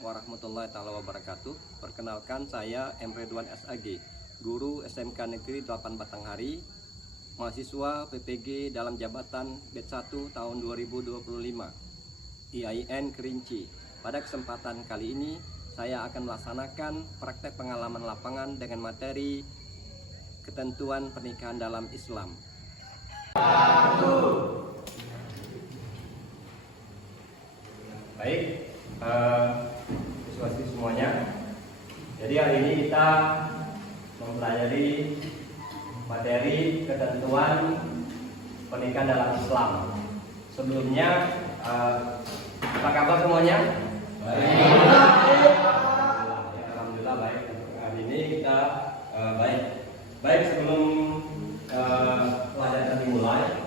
warahmatullahi wabarakatuh. Perkenalkan, saya M. Redwan SAG, guru SMK Negeri 8 Batanghari, mahasiswa PPG dalam jabatan B1 tahun 2025, IAIN Kerinci. Pada kesempatan kali ini, saya akan melaksanakan praktek pengalaman lapangan dengan materi ketentuan pernikahan dalam Islam. Baik, siswa-siswi semuanya. Jadi hari ini kita mempelajari materi ketentuan pernikahan dalam Islam. Sebelumnya, apa kabar semuanya? Baik. Alhamdulillah baik. Hari ini kita baik. Sebelum pelajaran dimulai,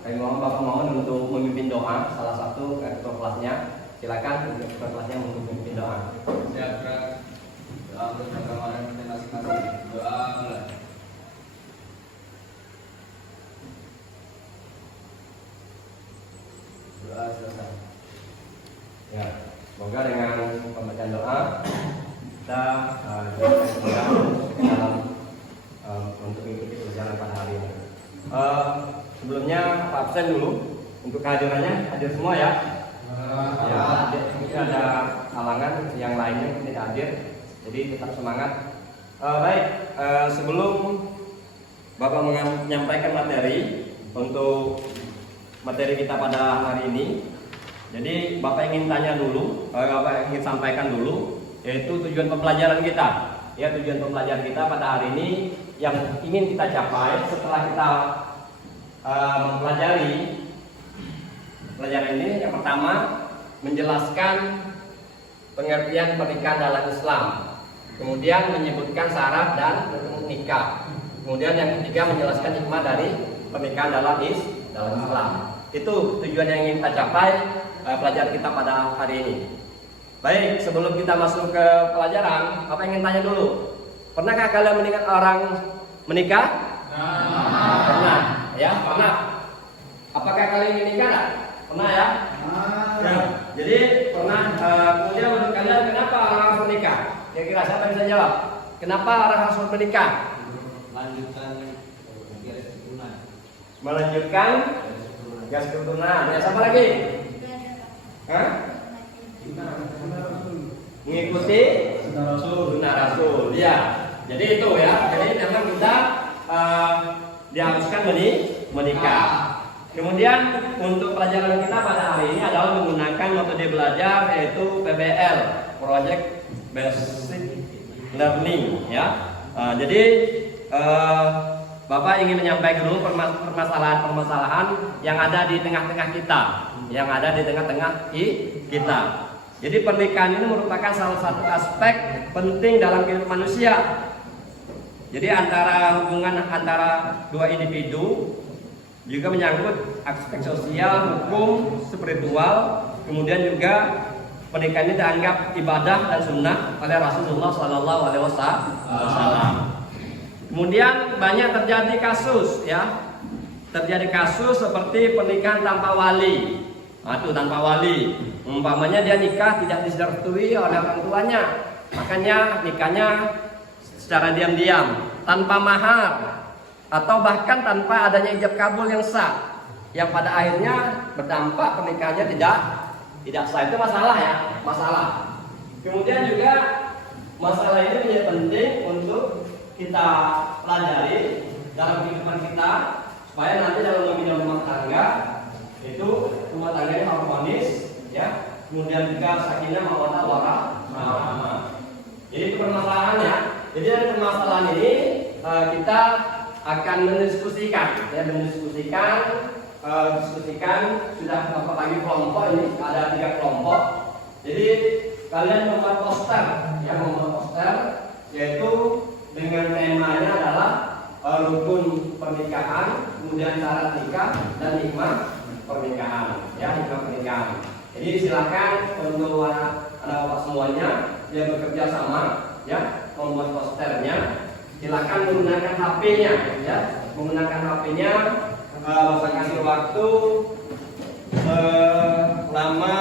kami mohon untuk memimpin doa salah satu ketua kelasnya. Silakan untuk ketua kelasnya untuk memimpin doa. Siap, doa untuk perkembangan kita masing-masing. Doa mulai. Doa selesai. Ya, semoga dengan pembacaan doa kita dalam untuk mengikuti pelajaran pada hari ini. Sebelumnya absen dulu untuk kehadirannya, hadir semua ya. Ya, mungkin ada halangan yang lainnya tidak hadir, jadi tetap semangat. Baik, sebelum Bapak menyampaikan materi untuk materi kita pada hari ini, jadi Bapak ingin tanya dulu, Bapak ingin sampaikan dulu, yaitu tujuan pembelajaran kita. Ya, tujuan pembelajaran kita pada hari ini yang ingin kita capai setelah kita mempelajari pelajaran ini, yang pertama menjelaskan pengertian pernikahan dalam Islam, kemudian menyebutkan syarat dan nikah, kemudian yang ketiga menjelaskan hikmah dari pernikahan dalam Islam. Itu tujuan yang ingin kita capai pelajaran kita pada hari ini. Baik, sebelum kita masuk ke pelajaran, apa ingin tanya dulu? Pernahkah kalian mendengar orang menikah? Pernah, ya, pernah. Apakah kalian menikah? Pernah ya? Ya. Jadi pernah. Kemudian menurut kalian kenapa orang harus menikah? Kira-kira siapa yang bisa jawab? Kenapa orang harus menikah? Melanjutkan gas keturunan. Ya, siapa lagi? Hah? Mengikuti sunnah Rasul. Ya. Jadi itu ya. Jadi memang kita diharuskan menikah. Kemudian untuk pelajaran kita pada hari ini adalah menggunakan metode belajar yaitu PBL, Project Based Learning, ya. Jadi Bapak ingin menyampaikan dulu permasalahan-permasalahan yang ada di tengah-tengah kita, Jadi pernikahan ini merupakan salah satu aspek penting dalam kehidupan manusia. Jadi hubungan antara dua individu juga menyangkut aspek sosial, hukum, spiritual. Kemudian juga pernikahan ini dianggap ibadah dan sunnah oleh Rasulullah SAW. Kemudian banyak terjadi kasus, ya. Terjadi kasus seperti pernikahan tanpa wali. Itu tanpa wali. Umpamanya dia nikah tidak disetujui oleh orang tuanya, makanya nikahnya secara diam-diam, tanpa mahar, atau bahkan tanpa adanya ijab kabul yang sah, yang pada akhirnya berdampak pernikahannya tidak sah. Itu masalah ya, masalah. Kemudian juga masalah ini menjadi penting untuk kita pelajari dalam kehidupan kita, supaya nanti dalam membina rumah tangga itu rumah tangganya harmonis, ya. Kemudian juga sakinah mawaddah warahmah. Jadi itu permasalahannya. Jadi dari permasalahan ini kita akan mendiskusikan sudah berapa lagi kelompok ini, ada 3 kelompok. Jadi kalian membuat poster, yaitu dengan temanya adalah rukun pernikahan, kemudian syarat nikah dan hikmah pernikahan, ya, hikmah pernikahan. Jadi silakan untuk anak bapak semuanya yang bekerja sama, ya, membuat posternya. Silakan menggunakan HP-nya, ya, Bapak kasih waktu selama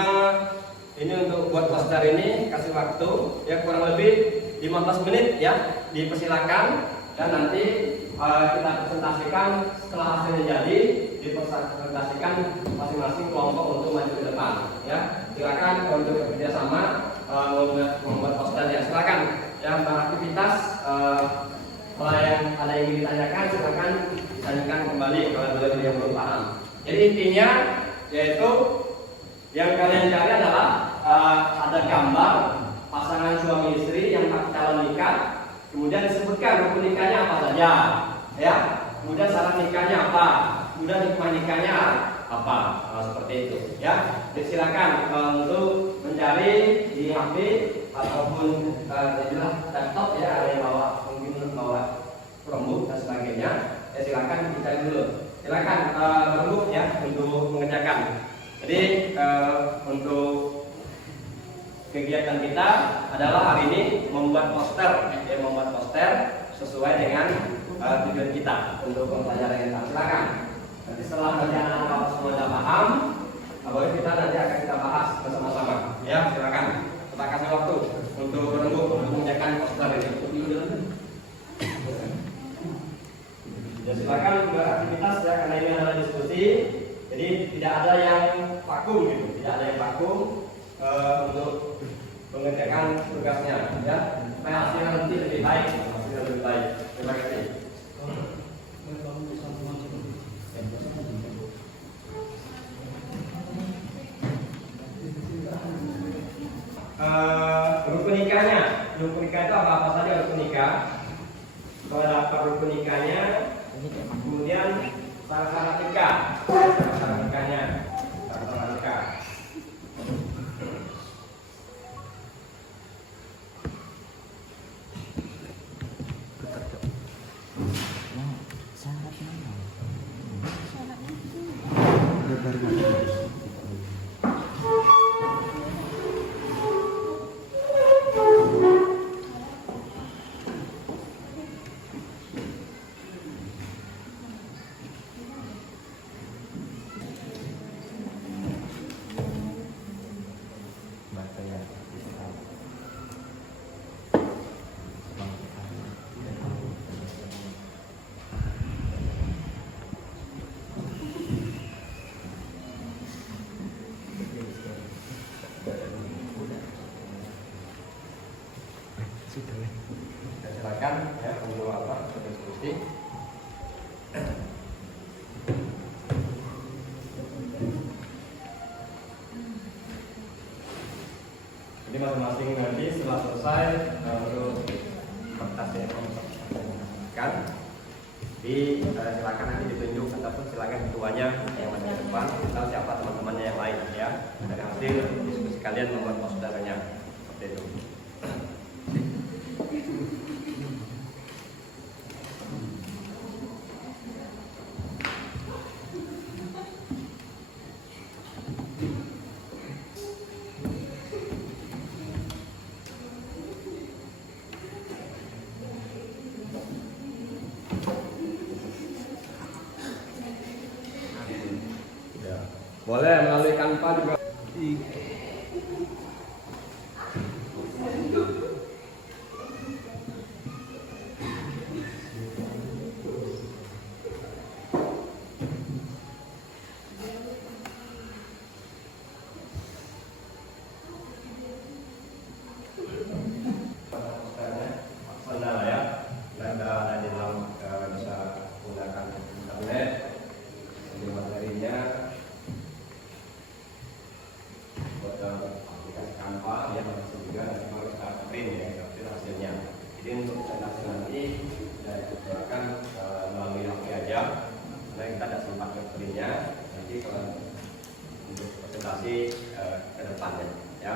ini untuk buat poster ini kasih waktu ya kurang lebih 15 menit ya, dipersilakan dan nanti kita presentasikan setelah hasilnya jadi, dipresentasikan masing-masing kelompok untuk maju ke depan ya. Silakan untuk bekerja sama membuat poster ya, silakan ya. Beraktivitas kalau yang ada yang ingin ditanyakan silakan ditanyakan kembali kalau yang belum paham. Jadi intinya yaitu yang kalian cari adalah ada gambar pasangan suami istri yang calon nikah, kemudian disebutkan rukun nikahnya apa saja, ya. Kemudian syarat nikahnya apa, kemudian hikmah nikahnya apa, seperti itu, ya. Jadi silakan untuk mencari di HP ataupun laptop ya, ada yang bawa mungkin bawa Chromebook dan sebagainya, ya silakan dicari dulu. Silakan Chromebook ya untuk mengerjakan. Jadi untuk kegiatan kita adalah hari ini membuat poster, ya, membuat poster sesuai dengan tujuan kita untuk pembelajaran kita. Silakan. Nanti setelah perjalanan kalau semua sudah paham, baru kita nanti akan kita bahas bersama-sama. Ya, silakan. Kita kasih waktu untuk Chromebook untuk mengerjakan poster ini. Ya, silakan beraktivitas ya, karena ini adalah diskusi. Jadi tidak ada yang vakum gitu, tidak ada yang vakum untuk mengerjakan tugasnya ya. Supaya hasilnya nanti lebih baik, hasilnya lebih baik. Terima kasih. Rukun nikahnya, rukun nikah itu apa saja rukun nikah? Kalau dapat rukun nikahnya, kemudian syarat-syarat nikah, syarat-syarat nikahnya, syarat-syarat nikah. Silakan ya untuk apa diskusi. Jadi masing-masing nanti setelah selesai untuk kertasnya kan silakan nanti ditunjuk ataupun silakan ketuanya yang maju ke depan atau siapa teman-temannya yang lain ya. Dari hasil diskusi kalian membuat posternya seperti itu. Boleh melalui Canva juga. Ke depannya ya.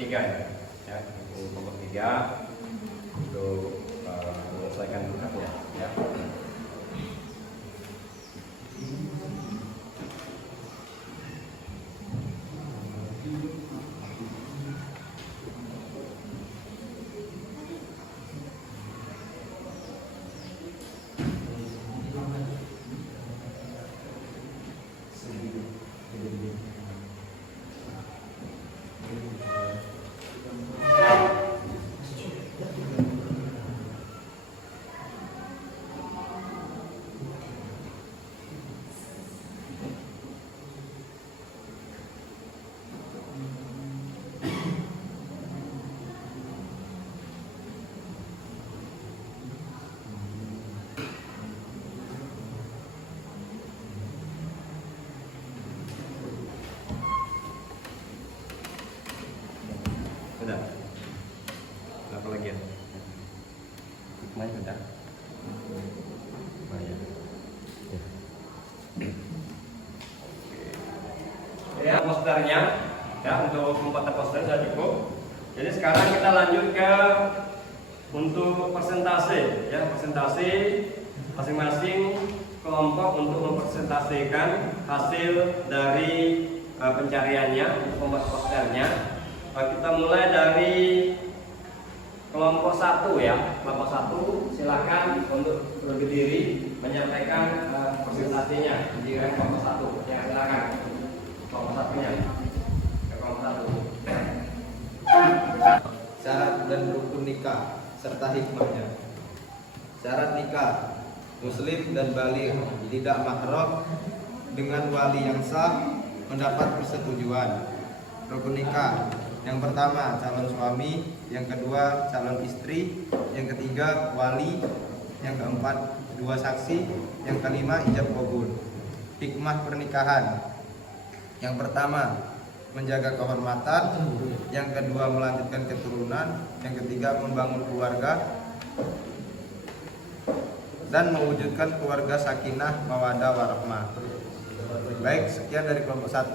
3 ya, kelompok 3 untuk menyelesaikan tugasnya ya. Sudah. Apa lagi ya? Hikmahnya sudah. Hikmahnya. Ya, posternya ya, untuk membuat poster sudah cukup. Jadi sekarang kita lanjut ke untuk presentasi ya, presentasi masing-masing kelompok untuk mempresentasikan hasil dari pencariannya untuk membuat posternya. Kita mulai dari kelompok 1 ya. Kelompok 1 silakan untuk berdiri menyampaikan presentasinya. Berdiri kelompok 1 ya, silakan. Kelompok 1-nya. Kelompok 1. Syarat dan rukun nikah serta hikmahnya. Syarat nikah: muslim dan baligh, tidak mahram, dengan wali yang sah, mendapat persetujuan. Rukun nikah: yang pertama calon suami, yang kedua calon istri, yang ketiga wali, yang keempat dua saksi, yang kelima ijab qabul. Hikmah pernikahan: yang pertama menjaga kehormatan, yang kedua melanjutkan keturunan, yang ketiga membangun keluarga dan mewujudkan keluarga sakinah mawaddah warahmah. Baik, sekian dari kelompok 1.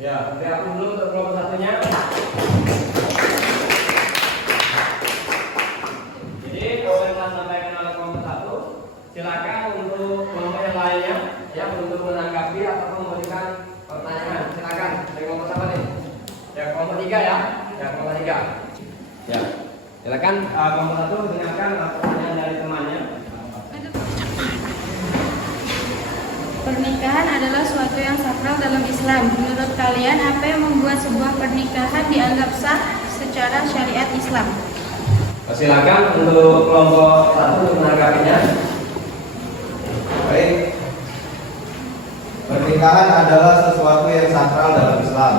Ya, beri aku dulu untuk kelompok 1-nya. Jadi apa yang telah disampaikan oleh kelompok 1, silakan untuk kelompok yang lainnya ya untuk menanggapi atau memberikan pertanyaan. Silakan dari kelompok apa nih? Ya, kelompok 3 ya. Ya, kelompok 3. Ya. Silakan kelompok 1 dengarkan pertanyaan dari temannya. Pernikahan adalah suatu yang sakral dalam Islam. Menurut kalian, apa yang membuat sebuah pernikahan dianggap sah secara syariat Islam? Silakan untuk kelompok 1 menanggapinya. Baik. Pernikahan adalah sesuatu yang sakral dalam Islam.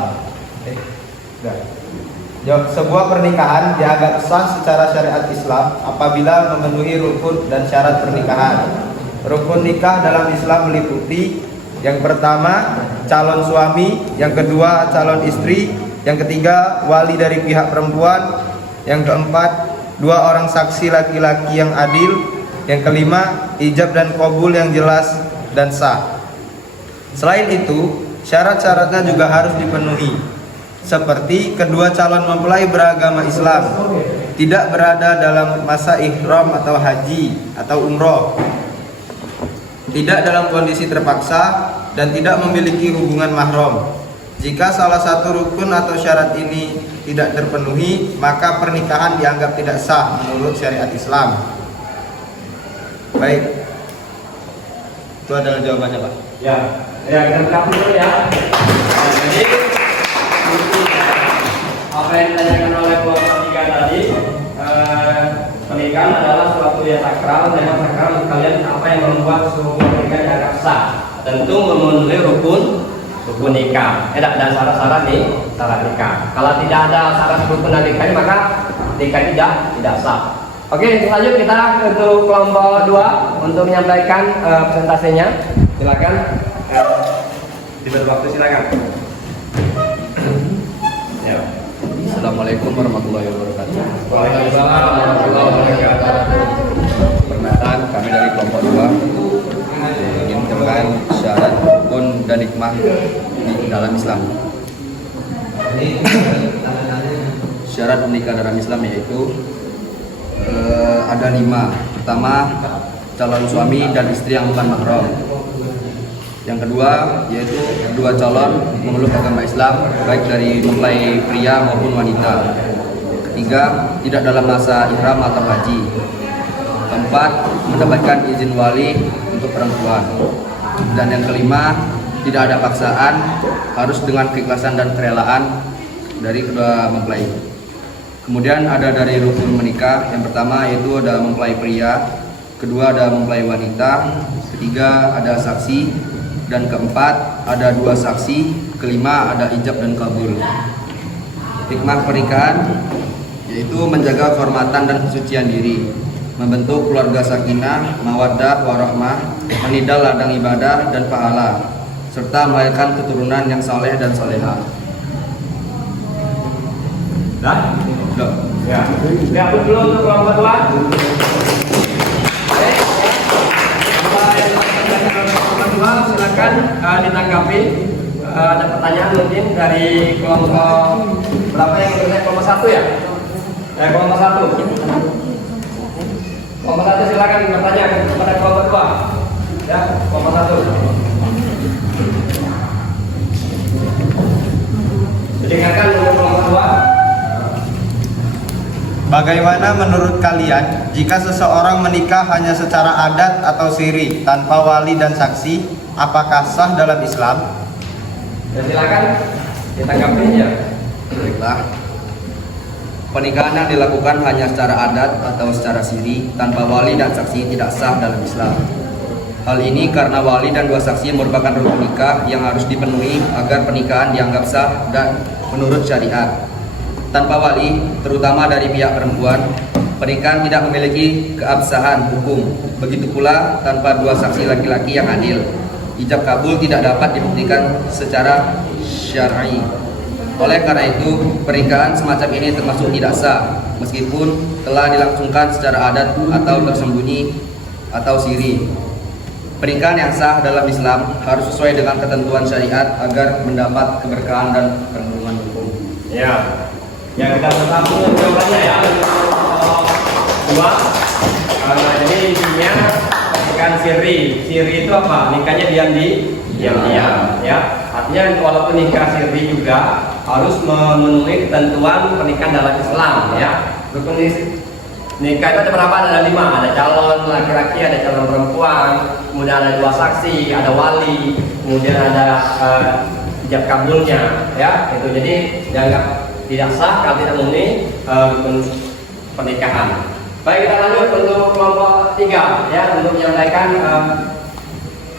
Sebuah pernikahan dianggap sah secara syariat Islam apabila memenuhi rukun dan syarat pernikahan. Rukun nikah dalam Islam meliputi: yang pertama calon suami, yang kedua calon istri, yang ketiga wali dari pihak perempuan, yang keempat dua orang saksi laki-laki yang adil, yang kelima ijab dan qabul yang jelas dan sah. Selain itu, syarat-syaratnya juga harus dipenuhi, seperti kedua calon mempelai beragama Islam, tidak berada dalam masa ihram atau haji atau umroh, tidak dalam kondisi terpaksa, dan tidak memiliki hubungan mahram. Jika salah satu rukun atau syarat ini tidak terpenuhi, maka pernikahan dianggap tidak sah menurut syariat Islam. Baik, itu adalah jawabannya, Pak. Ya, kita berkata dulu ya. Jadi apa yang ditanyakan oleh kelompok 3 tadi, pernikahan adalah suatu yang sakral. Memang sakral kalian apa yang membuat sebuah pernikahan dianggap sah? Tentu memenuhi rukun nikah. Dan syarat-syarat nih, syarat nikah. Kalau tidak ada syarat rukun nikah, maka nikah tidak sah. Oke, lanjut kita untuk kelompok 2 untuk menyampaikan presentasinya. Silakan. Diberi waktu, silakan. Ya. Assalamualaikum warahmatullahi wabarakatuh. Waalaikumsalam warahmatullahi wabarakatuh. Perkenalkan, kami dari kelompok 2 ingin menyampaikan syarat rukun dan hikmah di dalam Islam. syarat pernikahan dalam Islam yaitu ada 5. Pertama, calon suami dan istri yang bukan mahram. Yang kedua yaitu kedua calon memeluk agama Islam baik dari mempelai pria maupun wanita. Ketiga, tidak dalam masa ihram atau haji. Keempat, mendapatkan izin wali untuk perempuan. Dan yang kelima, tidak ada paksaan, harus dengan keikhlasan dan kerelaan dari kedua mempelai. Kemudian ada dari rukun menikah. Yang pertama yaitu ada mempelai pria, kedua ada mempelai wanita, ketiga ada saksi, dan keempat ada 2 saksi, kelima ada ijab dan kabul. Hikmah pernikahan yaitu menjaga kehormatan dan kesucian diri, membentuk keluarga sakinah, mawaddah, warahmah, menidal ladang ibadah dan pahala, serta melahirkan keturunan yang saleh dan salehah. Dah? Sudah. Ya. Ya, dulu untuk kelompok 2. Silakan ditanggapi. Ada pertanyaan mungkin dari kelompok berapa yang bertanya? Kelompok 1 ya? Kelompok 1. Kelompok 1 silakan bertanya kepada kelompok 2. Ya, kelompok 1. Dengarkan untuk kelompok 2. Bagaimana menurut kalian jika seseorang menikah hanya secara adat atau siri tanpa wali dan saksi, apakah sah dalam Islam? Ya, silakan ditanggapi ya. Baiklah. Pernikahan yang dilakukan hanya secara adat atau secara siri tanpa wali dan saksi tidak sah dalam Islam. Hal ini karena wali dan 2 saksi merupakan rukun nikah yang harus dipenuhi agar pernikahan dianggap sah dan menurut syariat. Tanpa wali, terutama dari pihak perempuan, pernikahan tidak memiliki keabsahan hukum. Begitu pula tanpa 2 saksi laki-laki yang adil, ijab kabul tidak dapat dibuktikan secara syar'i. Oleh karena itu, pernikahan semacam ini termasuk tidak sah, meskipun telah dilangsungkan secara adat atau tersembunyi atau siri. Pernikahan yang sah dalam Islam harus sesuai dengan ketentuan syariat agar mendapat keberkahan dan perlindungan hukum. Ya. Yang kita bersama jawabannya ya. Untuk 2. Jadi intinya pernikahan siri. Siri itu apa? Nikahnya diam-diam ya. Artinya walaupun nikah siri juga harus memenuhi ketentuan pernikahan dalam Islam ya. Rukun nikah itu ada berapa? Ada 5. Ada calon laki-laki, ada calon perempuan, kemudian ada 2 saksi, ada wali, kemudian ada ijab kabulnya ya. Itu jadi dianggap tidak sah kalau tidak memenuhi rukun pernikahan. Baik, kita lanjut untuk kelompok 3 ya, untuk menyampaikan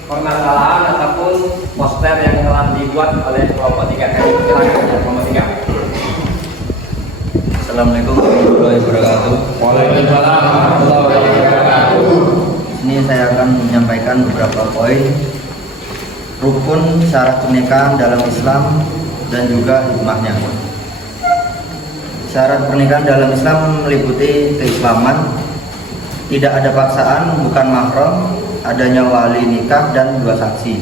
permasalahan ataupun poster yang telah dibuat oleh kelompok 3. Silakan kelompok 3. Assalamualaikum warahmatullahi wabarakatuh. Waalaikumsalam warahmatullahi wabarakatuh. Ini saya akan menyampaikan beberapa poin rukun syarat pernikahan dalam Islam dan juga hikmahnya. Syarat pernikahan dalam Islam meliputi keislaman, tidak ada paksaan, bukan mahram, adanya wali nikah dan 2 saksi.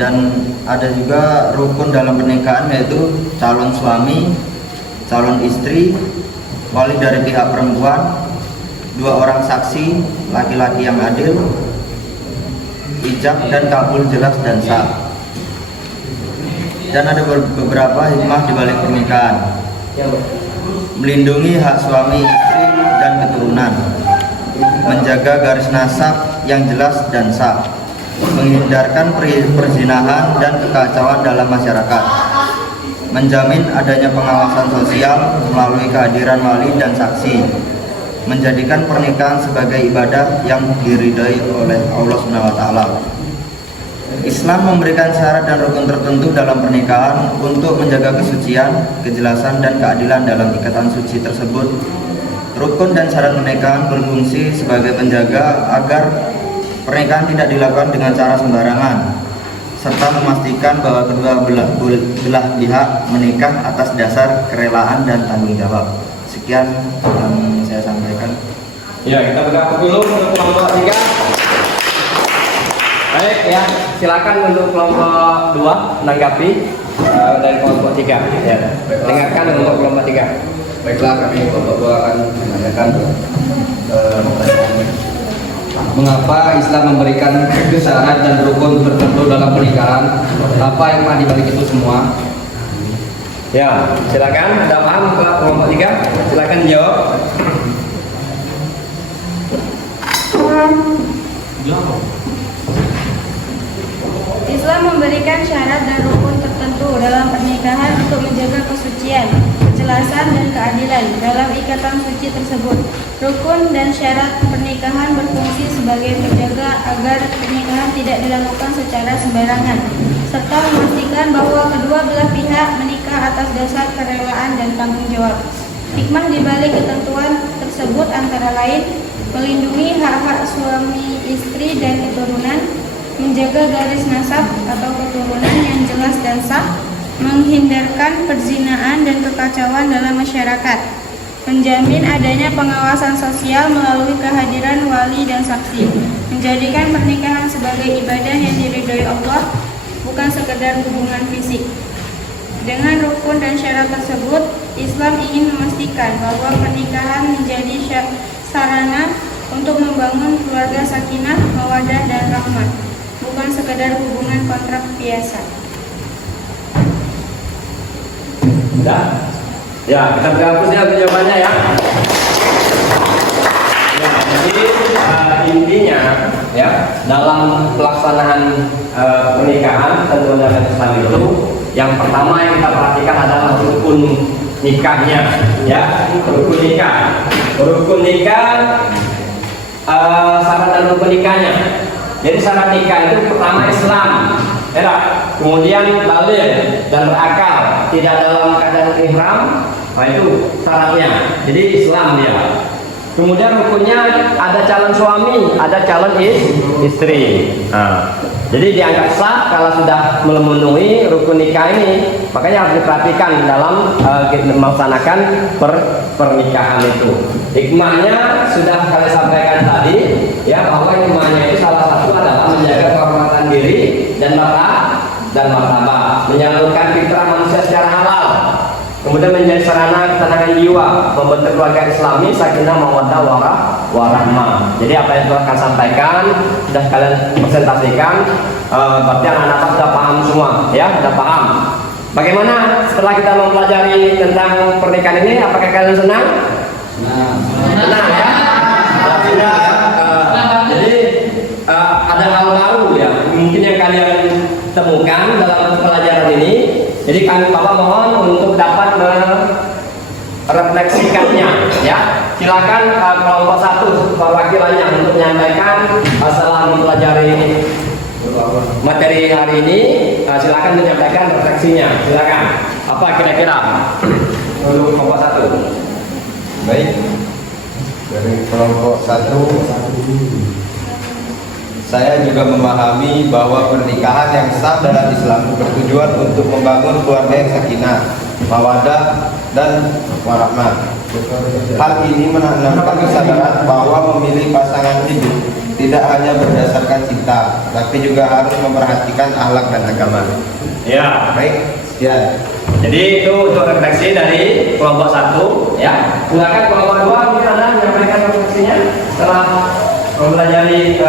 Dan ada juga rukun dalam pernikahan yaitu calon suami, calon istri, wali dari pihak perempuan, 2 orang saksi laki-laki yang adil, ijab dan kabul jelas dan sah. Dan ada beberapa hikmah di balik pernikahan. Melindungi hak suami istri dan keturunan, menjaga garis nasab yang jelas dan sah, menghindarkan perzinahan dan kekacauan dalam masyarakat, menjamin adanya pengawasan sosial melalui kehadiran wali dan saksi, menjadikan pernikahan sebagai ibadah yang diridhai oleh Allah SWT. Islam memberikan syarat dan rukun tertentu dalam pernikahan untuk menjaga kesucian, kejelasan, dan keadilan dalam ikatan suci tersebut. Rukun dan syarat pernikahan berfungsi sebagai penjaga agar pernikahan tidak dilakukan dengan cara sembarangan, serta memastikan bahwa kedua belah pihak menikah atas dasar kerelaan dan tanggung jawab. Sekian yang saya sampaikan. Ya, kita bergabung dulu untuk kelompok 3. Baik ya, silakan untuk kelompok 2 menanggapi dari kelompok 3. Ya, dengarkan untuk kelompok 3. Baiklah, kami kelompok 2 akan menanyakan mengapa Islam memberikan syarat dan rukun tertentu dalam pernikahan? Apa yang dibalik itu semua? Ya, silakan. Ada paham kelompok 3? Silakan jawab. Islam memberikan syarat dan rukun tertentu dalam pernikahan untuk menjaga kesucian, kejelasan, dan keadilan dalam ikatan suci tersebut. Rukun dan syarat pernikahan berfungsi sebagai penjaga agar pernikahan tidak dilakukan secara sembarangan, serta memastikan bahwa kedua belah pihak menikah atas dasar kerelaan dan tanggung jawab. Hikmah dibalik ketentuan tersebut antara lain melindungi hak-hak suami istri dan keturunan, menjaga garis nasab atau keturunan yang jelas dan sah, menghindarkan perzinaan dan kekacauan dalam masyarakat, menjamin adanya pengawasan sosial melalui kehadiran wali dan saksi, menjadikan pernikahan sebagai ibadah yang diridhoi Allah, bukan sekedar hubungan fisik. Dengan rukun dan syarat tersebut, Islam ingin memastikan bahwa pernikahan menjadi sarana untuk membangun keluarga sakinah, mawaddah, dan rahmah, bukan sekedar hubungan kontrak biasa. Sudah? Ya, kita berhapus ya jawabannya ya. Ya, jadi intinya ya dalam pelaksanaan pernikahan tentu dalam Islam itu yang pertama yang kita perhatikan adalah rukun nikahnya ya, rukun nikah. Rukun nikah syarat dan rukun nikahnya. Jadi syarat nikah itu pertama Islam, ya, kemudian baligh dan berakal, tidak dalam keadaan ihram, nah itu syaratnya. Jadi Islam dia. Kemudian rukunnya ada calon suami, ada calon istri. Nah, jadi dianggap sah kalau sudah memenuhi rukun nikah ini. Makanya harus diperhatikan dalam melaksanakan pernikahan itu. Hikmahnya sudah kalian sampaikan tadi, ya, bahwa hikmahnya itu salah satu adalah menjaga kehormatan diri dan martabat, menyalurkan fitrah manusia secara halal. Kemudian menjadi sarana ketenangan jiwa, membentuk keluarga Islami, sakinah, mawaddah, warahmah. Jadi apa yang telah kalian sampaikan sudah kalian presentasikan, berarti anak-anak sudah paham semua, ya, sudah paham. Bagaimana setelah kita mempelajari tentang pernikahan ini? Apakah kalian senang? Senang ya. Sudah ya. Jadi ada hal baru ya, mungkin yang kalian temukan dalam pelajaran ini. Jadi kami Bapak mohon untuk dapat merefleksikannya ya. Silakan kelompok 1 perwakilannya untuk menyampaikan setelah mempelajari materi hari ini, silakan menyampaikan refleksinya. Silakan. Apa kira-kira untuk kelompok 1? Baik, dari kelompok 1, saya juga memahami bahwa pernikahan yang sah dalam Islam bertujuan untuk membangun keluarga yang sakinah, mawaddah, dan warahmah. Hal ini menanamkan kesadaran bahwa memilih pasangan hidup tidak hanya berdasarkan cinta, tapi juga harus memperhatikan akhlak dan agama. Ya, Baik, ya. jadi itu untuk refleksi dari kelompok 1 ya. Silakan kelompok 2 mungkin Anda menyampaikan refleksinya setelah mempelajari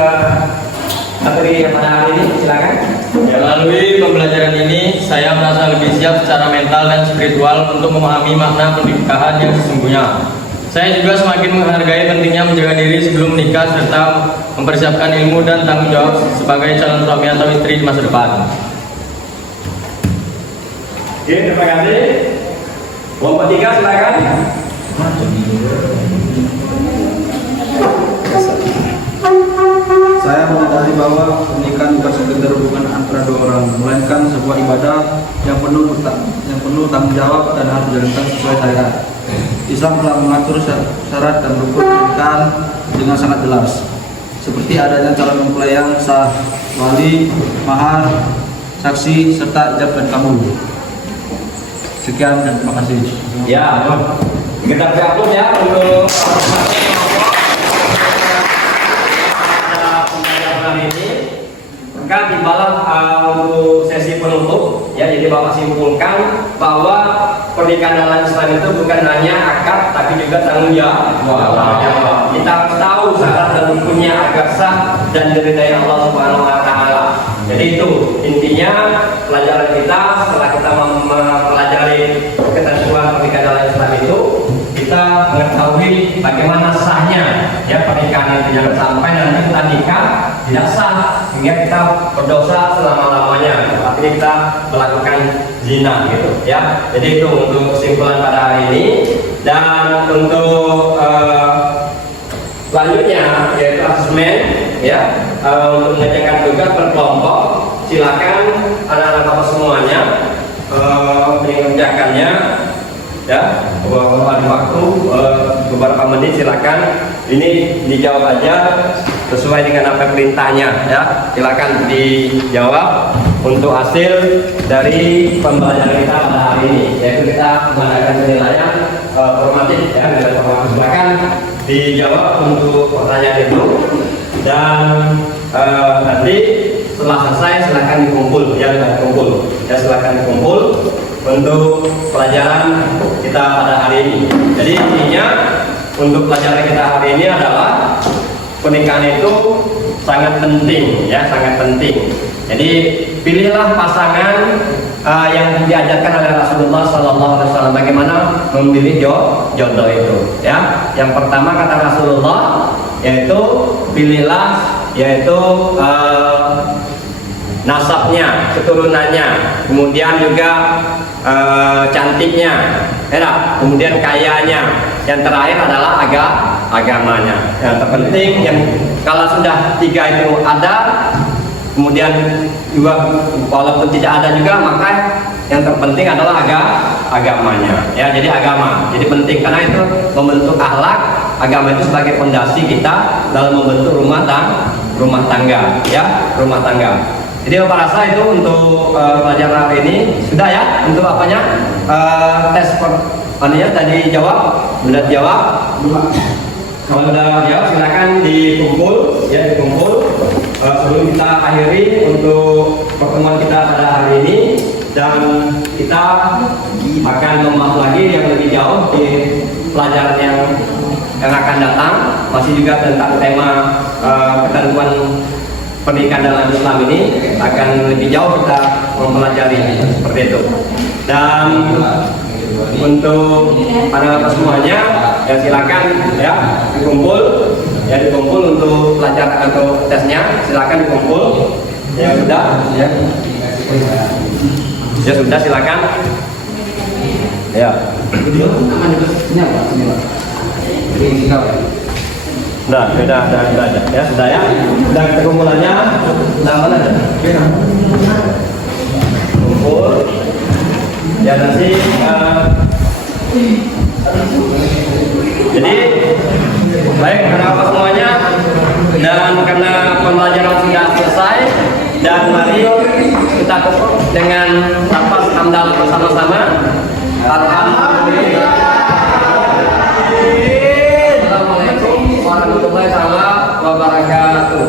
materi pada hari ini. Silakan. Ya, melalui pembelajaran ini saya merasa lebih siap secara mental dan spiritual untuk memahami makna pernikahan yang sesungguhnya. Saya juga semakin menghargai pentingnya menjaga diri sebelum menikah serta mempersiapkan ilmu dan tanggung jawab sebagai calon suami atau istri di masa depan. Oke, terima kasih. Kelompok 3 silakan. Saya menyadari bahwa pernikahan bukan sekedar hubungan antara dua orang, melainkan sebuah ibadah yang penuh tanggung jawab dan harus dijalankan sesuai syariat. Islam telah mengatur syarat dan rukun pernikahan dengan sangat jelas, seperti adanya calon mempelai yang sah, wali, mahar, saksi, serta ijab dan kabul. Sekian dan terima kasih. Ya, kita berhapus ya untuk pembelajaran ini. maka tibalah untuk sesi penutup ya. Jadi Bapak simpulkan bahwa pernikahan dalam Islam itu bukan hanya akad tapi juga tanggung jawab. Kita harus tahu syarat dan rukunnya agar sah dan diridai Allah Subhanahu wa taala. Jadi itu intinya pelajaran kita setelah kita mempelajari ketentuan pernikahan dalam Islam itu, kita mengetahui bagaimana sahnya ya pernikahan itu. Jangan sampai nanti kita nikah tidak sah sehingga kita berdosa selama-lamanya, artinya kita melakukan zina gitu ya. Jadi itu untuk kesimpulan pada hari ini. Dan untuk selanjutnya yaitu asesmen ya, untuk mengerjakan tugas berkelompok. Silakan anak-anak Bapak semuanya mengerjakannya ya, ada waktu beberapa menit. Silakan ini dijawab aja sesuai dengan apa perintahnya ya. Silakan dijawab untuk hasil dari pembelajaran kita pada hari ini, yaitu kita mengadakan penilaian formatif ya, nilai formatif. Silakan dijawab untuk pertanyaan itu, dan nanti setelah selesai silakan dikumpul ya, silakan dikumpul untuk pelajaran kita pada hari ini. Jadi intinya untuk pelajaran kita hari ini adalah pernikahan itu sangat penting ya, sangat penting. Jadi pilihlah pasangan yang diajarkan oleh Rasulullah SAW, bagaimana memilih jodoh itu ya. Yang pertama kata Rasulullah yaitu pilihlah yaitu nasabnya, keturunannya, kemudian juga cantiknya, kemudian kayanya, yang terakhir adalah agamanya. Yang terpenting yang kalau sudah tiga itu ada, kemudian juga walaupun tidak ada juga, maka yang terpenting adalah agamanya ya. Jadi agama jadi penting karena itu membentuk akhlak. Agama itu sebagai fondasi kita dalam membentuk rumah tangga ya, rumah tangga. Jadi Bapak rasa itu untuk pelajaran hari ini sudah ya. Untuk apanya tes tadi jawab, sudah jawab. Kalau sudah jawab silakan dikumpul ya, dikumpul. Sebelum kita akhiri untuk pertemuan kita pada hari ini, dan kita akan membahas lagi yang lebih jauh di pelajaran yang akan datang, masih juga tentang tema ketentuan pernikahan dalam Islam ini. Akan lebih jauh kita mempelajari seperti itu. Dan untuk anak-anak semuanya ya silakan ya dikumpul untuk pelajaran atau tesnya. Silakan dikumpul ya, sudah ya sudah silakan ya. Sudah ya, sudah ya. Dan kekumpulannya sudah mana ada? Kumpul. Ya nanti jadi baik anak-anak semuanya, dan karena pembelajaran sudah selesai, dan mari kita tutup dengan lafaz hamdalah bersama-sama. Alhamdulillah. Assalamualaikum warahmatullahi wabarakatuh.